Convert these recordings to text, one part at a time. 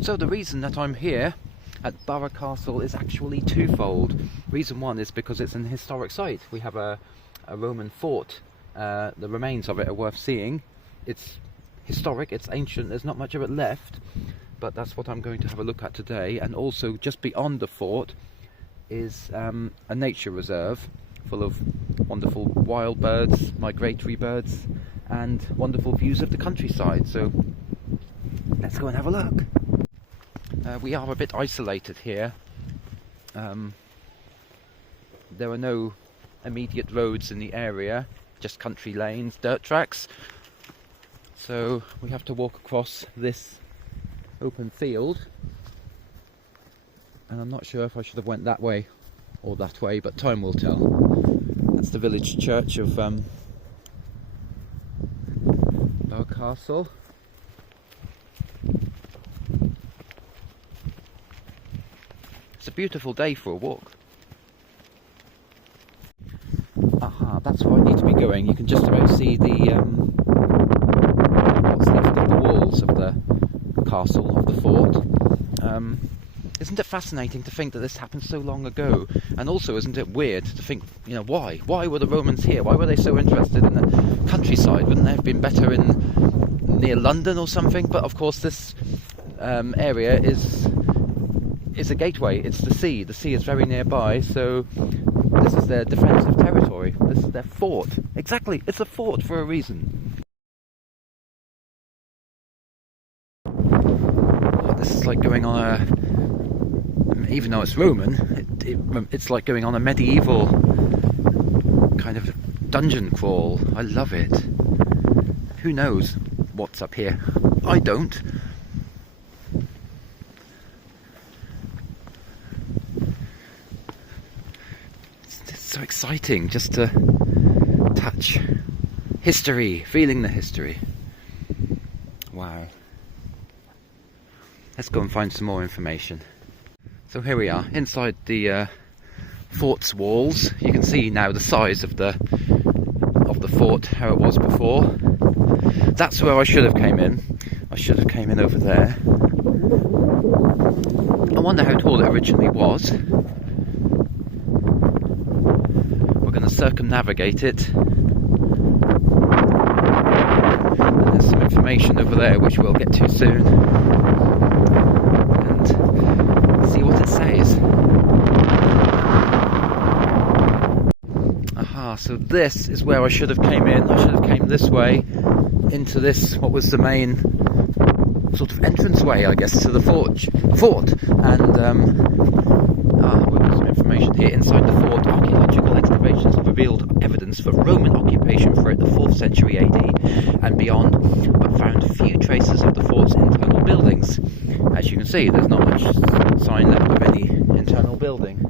So the reason that I'm here at Burgh Castle is actually twofold. Reason one is because it's an historic site. We have a Roman fort. The remains of it are worth seeing. It's historic, it's ancient, there's not much of it left, but that's what I'm going to have a look at today. And also just beyond the fort is a nature reserve full of wonderful wild birds, migratory birds, and wonderful views of the countryside. So let's go and have a look. We are a bit isolated here. There are no immediate roads in the area, just country lanes, dirt tracks. So we have to walk across this open field. And I'm not sure if I should have went that way or that way, but time will tell. That's the village church of Burgh Castle. It's a beautiful day for a walk. Aha, that's where I need to be going. You can just about see the what's left of the walls of the castle, of the fort. Isn't it fascinating to think that this happened so long ago? And also, isn't it weird to think, you know, why? Why were the Romans here? Why were they so interested in the countryside? Wouldn't they have been better near London or something? But of course, this area is a gateway. It's the sea. The sea is very nearby, so this is their defensive territory. This is their fort. Exactly, it's a fort for a reason. Oh, this is like going on a... Even though it's Roman, it's like going on a medieval kind of dungeon crawl. I love it. Who knows what's up here? I don't. It's so exciting just to touch history, feeling the history. Wow. Let's go and find some more information. So here we are, inside the fort's walls. You can see now the size of the fort, how it was before. That's where I should have came in. I should have came in over there. I wonder how tall it originally was. We're going to circumnavigate it. And there's some information over there which we'll get to soon. And see what it says. Aha, so this is where I should have came in. I should have came this way into this, what was the main sort of entranceway, I guess, to the fort. And we've got some information here. Inside the fort, archaeological excavations have revealed evidence for Roman occupation throughout the 4th century AD and beyond, but found few traces of the fort's internal buildings. As you can see, there's not much sign left of any internal building.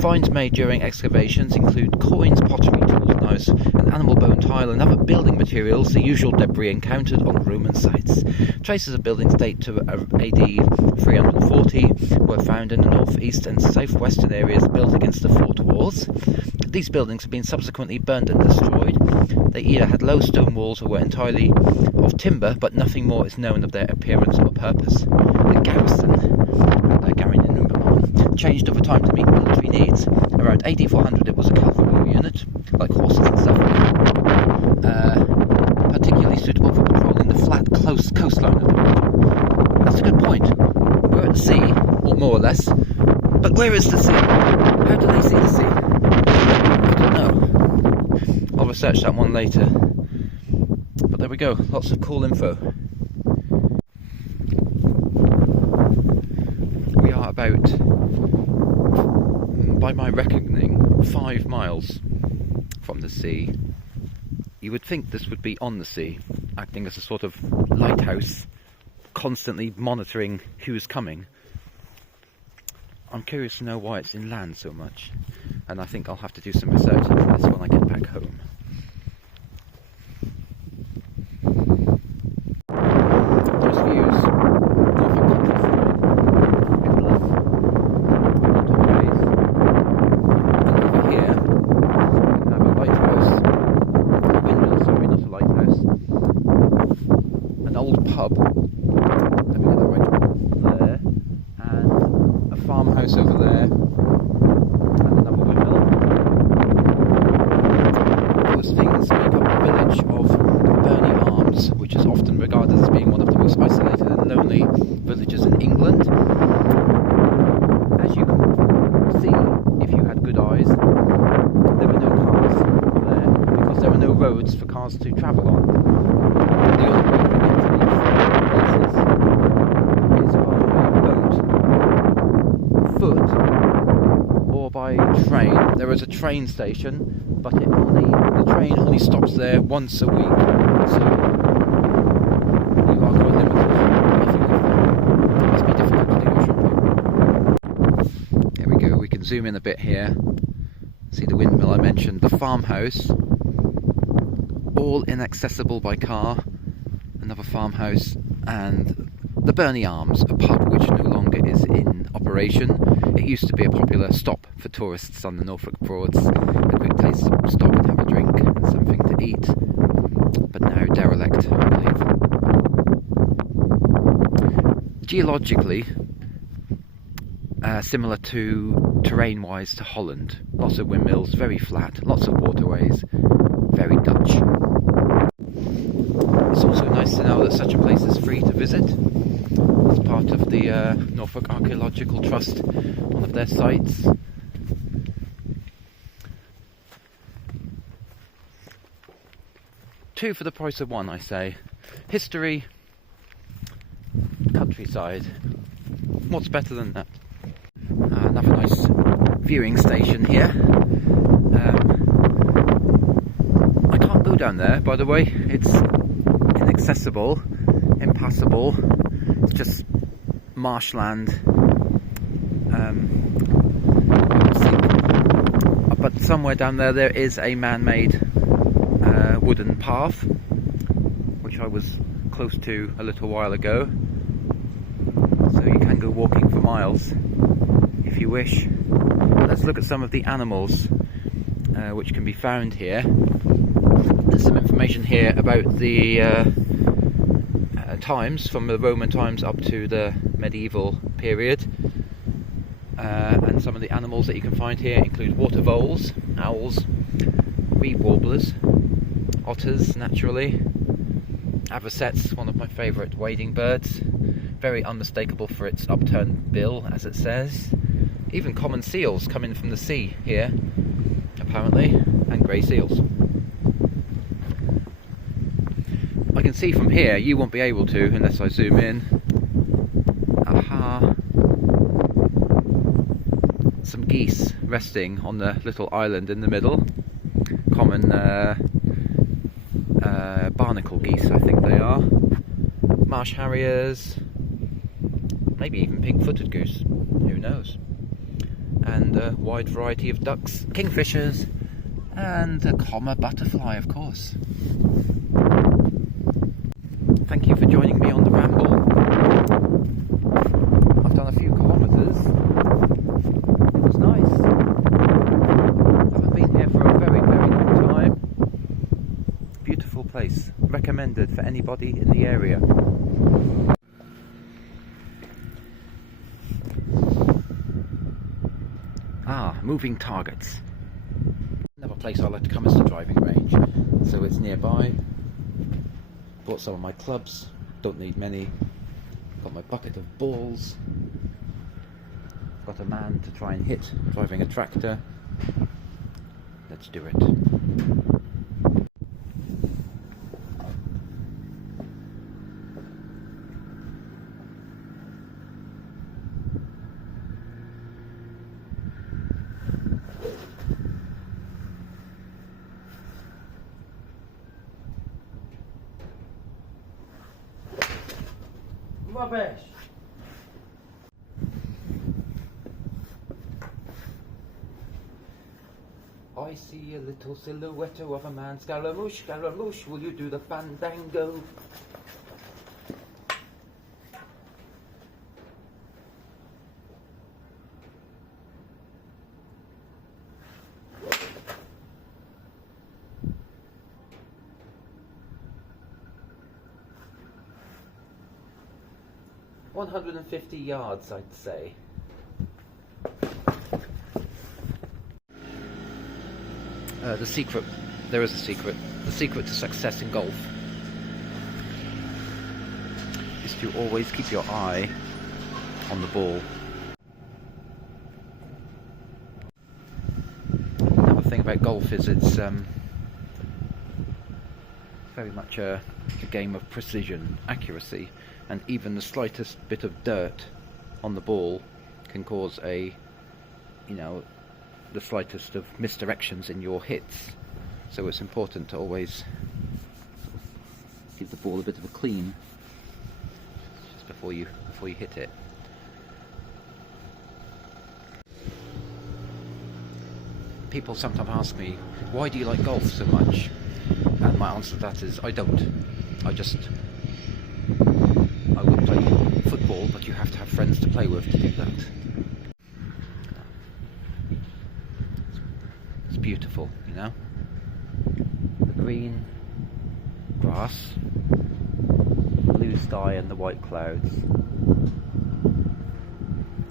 Finds made during excavations include coins, pottery, tools, knives, and animal bone tile and other building materials, the usual debris encountered on Roman sites. Traces of buildings date to AD 340 were found in the northeast and southwestern areas built against the fort walls. These buildings have been subsequently burned and destroyed. They either had low stone walls or were entirely of timber, but nothing more is known of their appearance or purpose. The garrison changed over time to meet military needs. Around AD 400 it was a cavalry unit, like horses and stuff, particularly suitable for patrolling the flat, close coastline of the region. That's a good point. We're at the sea, or more or less, but where is the sea? How do they see the sea? I don't know. I'll research that one later. But there we go, lots of cool info. We are about, by my reckoning, 5 miles from the sea. You would think this would be on the sea, acting as a sort of lighthouse, constantly monitoring who's coming. I'm curious to know why it's inland so much, and I think I'll have to do some research into this when I get back home. There's views of a countryside, endless waterways, and over here we have a lighthouse, a windmill, sorry, not a lighthouse, an old pub. Let me get that right. countryside, there were no cars there because there were no roads for cars to travel on. The only way to get to these places is by boat, foot, or by train. There is a train station, but the train only stops there once a week, so you are quite limited if you live there. It must be difficult to do your shopping. Here we go, we can zoom in a bit here. See the windmill I mentioned, the farmhouse, all inaccessible by car, another farmhouse, and the Burnley Arms, a pub which no longer is in operation. It used to be a popular stop for tourists on the Norfolk Broads, a quick place to stop and have a drink and something to eat, but now derelict, I believe. Geologically, similar to terrain-wise to Holland. Lots of windmills, very flat, lots of waterways, very Dutch. It's also nice to know that such a place is free to visit. It's part of the Norfolk Archaeological Trust, one of their sites. Two for the price of one, I say. History, countryside. What's better than that? Another nice viewing station here. I can't go down there, by the way. It's inaccessible, impassable. It's just marshland. But somewhere down there is a man-made wooden path, which I was close to a little while ago. So you can go walking for miles if you wish. Let's look at some of the animals which can be found here. There's some information here about the times, from the Roman times up to the medieval period, and some of the animals that you can find here include water voles, owls, reed warblers, otters naturally, avocets, one of my favourite wading birds, very unmistakable for its upturned bill, as it says. Even common seals come in from the sea here, apparently, and grey seals. I can see from here, you won't be able to unless I zoom in. Aha! Some geese resting on the little island in the middle. Common barnacle geese, I think they are. Marsh harriers, maybe even pink-footed goose, who knows. And a wide variety of ducks, kingfishers, and a comma butterfly, of course. Thank you for joining me on the ramble. I've done a few kilometres. It was nice. Haven't been here for a very, very long time. Beautiful place. Recommended for anybody in the area. Moving targets. Another place I like to come is the driving range. So it's nearby. Bought some of my clubs, don't need many. Got my bucket of balls. Got a man to try and hit driving a tractor. Let's do it. Rubbish! I see a little silhouette of a man. Scaramouche, Scaramouche, will you do the fandango? $150 yards, I'd say. The secret, there is a secret. The secret to success in golf is to always keep your eye on the ball. about golf is it's very much a game of precision, accuracy, and even the slightest bit of dirt on the ball can cause the slightest of misdirections in your hits. So it's important to always give the ball a bit of a clean just before you hit it. People sometimes ask me, why do you like golf so much? And my answer to that is, I don't. I would play football, but you have to have friends to play with to do that. It's beautiful, you know? The green grass, blue sky and the white clouds,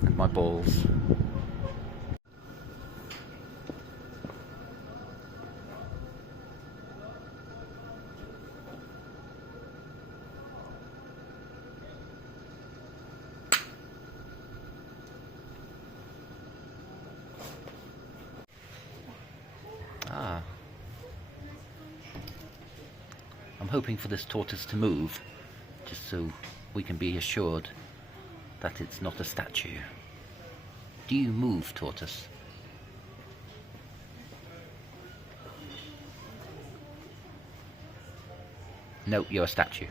and my balls. I'm hoping for this tortoise to move, just so we can be assured that it's not a statue. Do you move, tortoise? No, you're a statue.